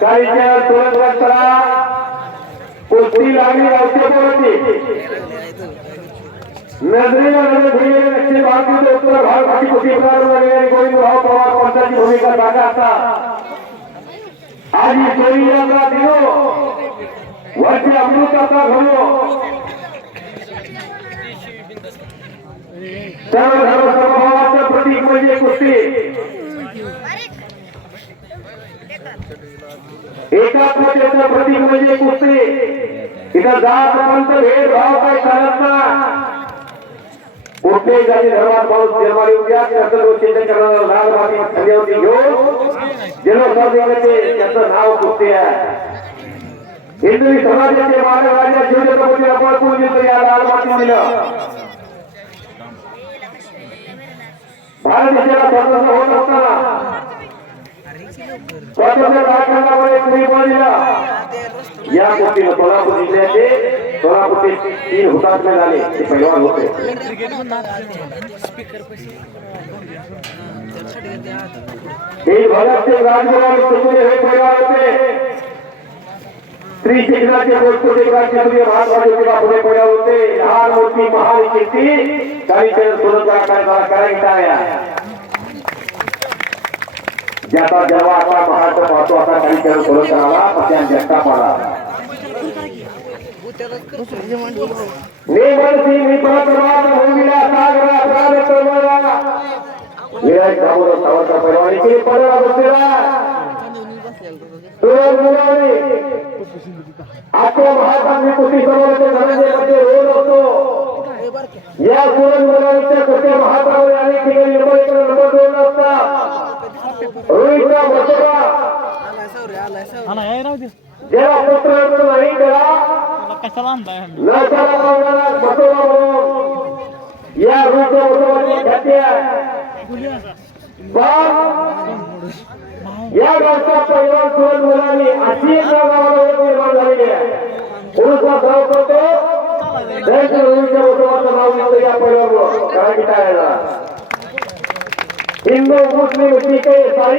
काहीच्या तुरंत लागली औषधी नजरेला नजर भिडले दक्षिण भारतीय उत्तर भाग पवार पंचाची भूमिका जागा आता आज सोयी यात्रा दिलो अमृताचा घडलो सर्व धर्म समभावाचं प्रतीक म्हणजे कुस्ती एकात्मतेचं प्रतीक म्हणजे कुस्ती इथं जात पंत भेदभाव काही चालत ना कुठल्याही जाती धर्मात पाऊस निर्माण येऊ द्या त्याचं गोष्टीचं करणारा लाल माती खांद्यावरती घेऊन जनसाधारणाचे त्याचं नाव कुस्ती आहे हिंदवी समाजाचे मानव राजा शिवछत्रपती आपण पूर्वी या लाल माती दिलं भारत देशाला स्वातंत्र्य होत असताना स्वातंत्र्य तुम्ही या गोष्टीनं सोलापूर जिल्ह्याचे सोलापूरचे तीन हुतात्मे झाले ते पैलवान होते हे भगतसिंग राजगुरू हे पैलवान होते श्री शिक्षणाचे गोष्टी क्रांती सूर्य महात्मा ज्योतिबा पुढे होते लहान मोठी महान कीर्ती काही काही करायचा आहे. ज्याचा जेव्हा आता महाराष्ट्र पाहतो आता काही खेळ पत्यान जगता पाडा नेमरसी मी सागरा प्राण तोमरा सावरकर केली बसलेला. आपल्या रोल असतो या सुरेश मुलानीच्या कुस्ती अनेक ठिकाणी नंबर एक नंबर दोन असतात रोहितचा ज्याला पुत्र नाही त्याला पावणारा म्हणून या रोहितच्या बसवाची ख्याती आहे या गावच्या पैलवान सुरज मुलांनी अशी एक गावाला निर्माण झालेली आहे. पुरुषला सराव करतो नाव या काय हिंदू मुस्लिम सिख ईसाई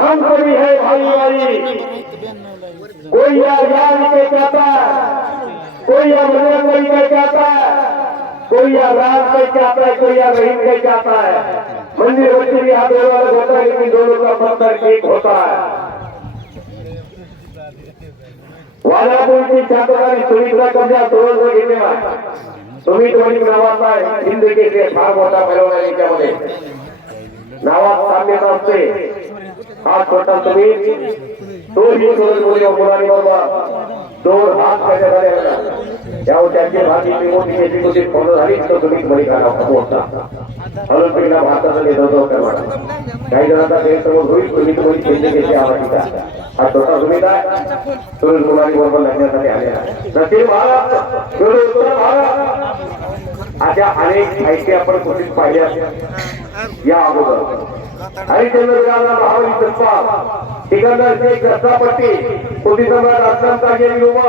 हम सभी है भाई भाई कोई या यार के कहता है कोई या बजरंग के कहता कोई या राम के कहता है कोई या रहीम के कहता है मंदिर बच्चे या देवाला जाता है लेकिन दोनों का पत्थर एक होता है वालापूरची छात्रांनी सुमित्रा कब्जा तोरण घेतलेला सुमित वणी नावाचा हिंद केसरी फार मोठा पैलवान आहे त्यामध्ये नावात साम्यता असते हा छोटा सुमित तो ही सोडून बोलले मुलांनी बाबा दोन हात त्याच्या झाले त्यावर त्यांची भाजी मोठी शेती मोठी पूर्ण झाली तर तुम्ही बलिकाला करा मोठा. ऑलिम्पिकला भारताचं नेतृत्व करणार काही जणांचा गैरसमज होईल तुम्ही तुम्ही केंद्र घेतली आवाजीचा हा छोटा सुविधा आहे सुरेश मुलांनी बरोबर लढण्यासाठी आलेला आहे महाराज महाराष्ट्र उत्तर महाराष्ट्र अशा अनेक माहिती आपण कुठेच पाहिल्या या अगोदर. हरिचंद्रला महाबली संस्था सिकंदर शेख रस्तापट्टी कुटी सम्राट अस्लम काजेरी उमर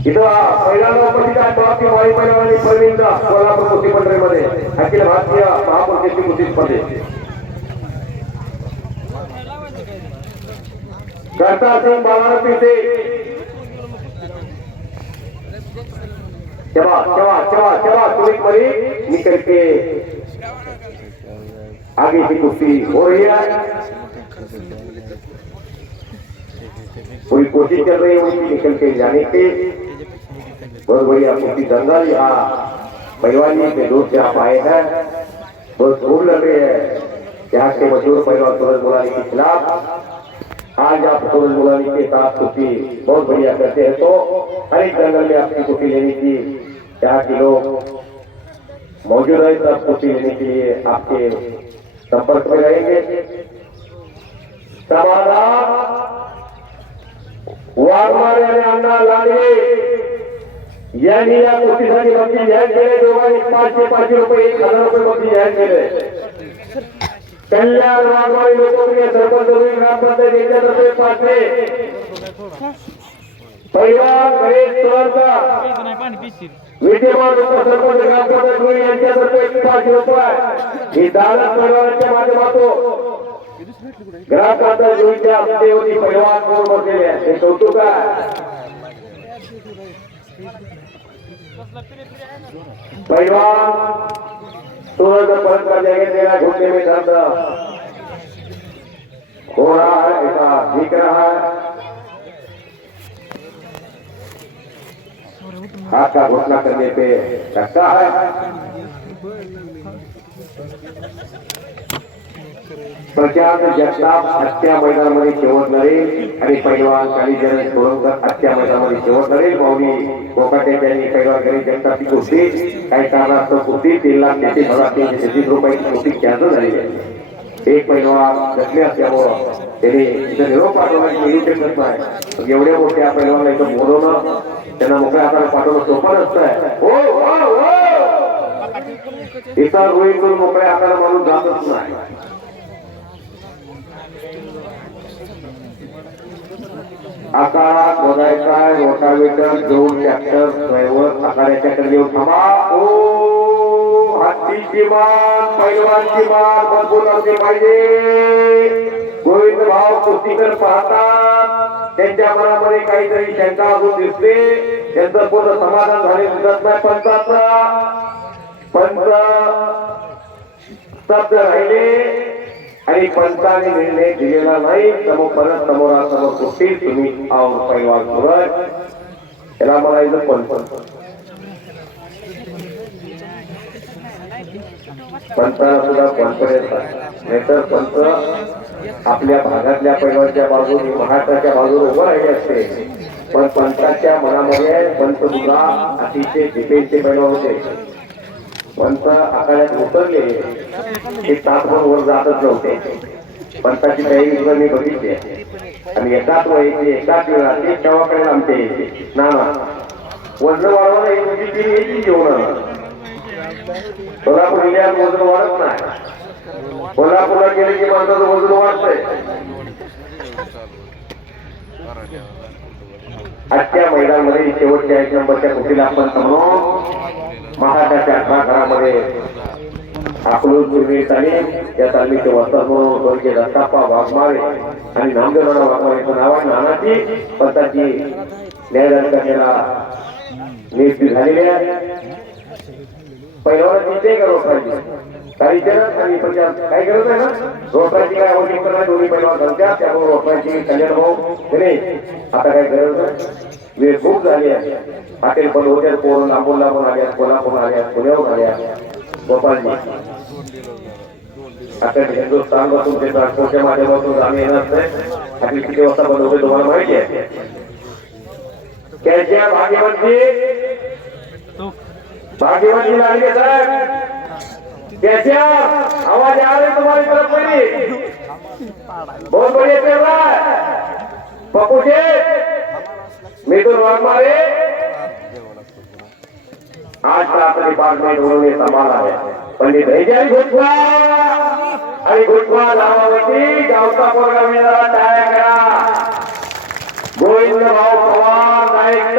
इथं पहिल्यांदा उपस्थित आहे भारतीय वायू पैलवानी परविंदा कोल्हापूर कुस्ती मंडळीमध्ये अखिल भारतीय महापुरुषी कुस्ती स्पर्धेत करता सिंग बालारती से तेव्हा तेव्हा तेव्हा तेव्हा तुम्ही परी मी के आगे की कुश्ती हो रही है. पूरी कोशिश कर रही है उनकी निकल के जाने की. बहुत बढ़िया कुश्ती दंगल यहाँ परिवारी के दूर से आप आए हैं? बहुत खूब लग रही है। यहाँ के मजदूर परिवार सूरज मुलानी के खिलाफ आज आप सूरज मुलानी के साथ कुश्ती बहुत बढ़िया करते हैं तो हर एक जंगल में आपकी कुश्ती लेनी थी यहाँ के लोग मौजूद है सब कुश्ती लेने के लिए आपके संपर्क में रहेंगे समाधान वाघमारे आणि अण्णा लांडगे यांनी या कुस्तीसाठी बक्षीस जाहीर केले दोघांनी पाचशे पाचशे रुपये एक हजार रुपये बक्षीस जाहीर केले कल्याण वाघमारे लोकप्रिय सरपंच ग्रामपंचायत यांच्यातर्फे पाचशे पैलवान गणेश विद्यमान उपसरपंच ग्रामपंचायत यांच्यातर्फे रुपये ही परिवाराच्या माध्यमातून ग्रामपंचायत कोण हे कौतुक आहे सूरज कर देंगे, तेरा घूमने में दर्द। हो रहा है ऐसा, दिख रहा है। हाथ का घोषणा करने पे लगता है। प्रशांत जगताप हत्या मैदानामध्ये शेवट नरेल आणि पैलवान कालीचरण सोळंकर हत्या मैदानामध्ये शेवट नरेल भाऊनी कोकाटे यांनी पैलवान करी जगतापची कुस्ती काही कारणास्तव कुस्ती तीन लाख तेहतीस हजार तीनशे तेहतीस रुपयाची कुस्ती कॅन्सल झाली. आहे एक पैलवान जखमी असल्यामुळं त्याने इथं निरोप पाठवण्याची मिळू शकत नाही पण एवढ्या मोठ्या पैलवानला इथं बोलवणं त्यांना मोकळ्या हाताला पाठवणं सोपं नसतंय हो हो हो! इतर रोहित करून मोकळ्या हाताला माणूस जातच नाही. आकारात बघायचा रोटावेटर घेऊन ट्रॅक्टर ड्रायव्हर थांबा. ओ हत्तीची मान पैलवानची मान मजबूत असली पाहिजे. गोविंद भाव कुस्तीकर पाहतात. त्यांच्या मनामध्ये काहीतरी शंका अजून दिसते. त्यांचं पूर्ण समाधान झाले दिसत नाही. पंचाचा पंच शब्द राहिले. आणि पंचाने निर्णय दिलेला नाही समोर परत समोरासमोर कुठे तुम्ही आऊन पैलवान सुरत याला मला इथं पंच. पंचाला सुद्धा पंच नाहीतर पंच आपल्या भागातल्या पैलवानच्या बाजूने महाराष्ट्राच्या बाजूने उभं राहिले असते. पण पंचाच्या मनामध्ये पंच सुद्धा अतिशय डिफेन्सचे पैलवान होते. पंत आखाड्यात उतरले ते तासभर वर जातच नव्हते. पंताची तयारी सुद्धा मी बघितली आणि एकाच वयाची एकाच वेळा ते तेव्हाकडे आमच्या यायचे. ना वजन वाढवणं एक म्हणजे ती यायची जेवण. कोल्हापूर जिल्ह्यात वजन वाढत नाही. कोल्हापूरला गेले की माणसाचं वजन वाढतंय. आजच्या मैदानामध्ये शेवटच्या एक नंबरच्या कुठीला आपण समोर महाराष्ट्राच्या अठरा घरामध्ये आपलं पूर्वी तालीम या तालमीचे वस्तर म्हणून स्वर्गीय दत्ताप्पा वाघमारे आणि नामदेवराव वाघमारेचं नाव आहे नानाची पताची न्यायदान करण्याला नियुक्ती झालेली आहे. पहिल्यावर तिथे का रोखायची काही जण आणि काय करत आहे ना? रोखायची काय आवडली करणार दोन्ही पहिला घालत्या त्यामुळे रोखायची कल्याण भाऊ गणेश आता काय गरज वेळ खूप झाली आहे. हॉटेल पण होते कोण लांबून लांबून आल्या कोल्हापूर आल्या पुण्याहून आल्या गोपालजी. आता हिंदुस्थानपासून ते ट्रान्सपोर्टच्या माध्यमातून आम्ही येणार नाही. आपली किती वाजता बंद होते तुम्हाला माहिती आहे? त्याच्या भाग्यवंती तो भाग्यवंती साहेब त्याच्या आवाज बहुत बढ़िया चल रहा मिथुन वाघमारे आज पंडित आणि घुटवा नावावरती गावचा पोरगा मिळाला टाळ्या करा. गोविंद भाऊ पवार नाईक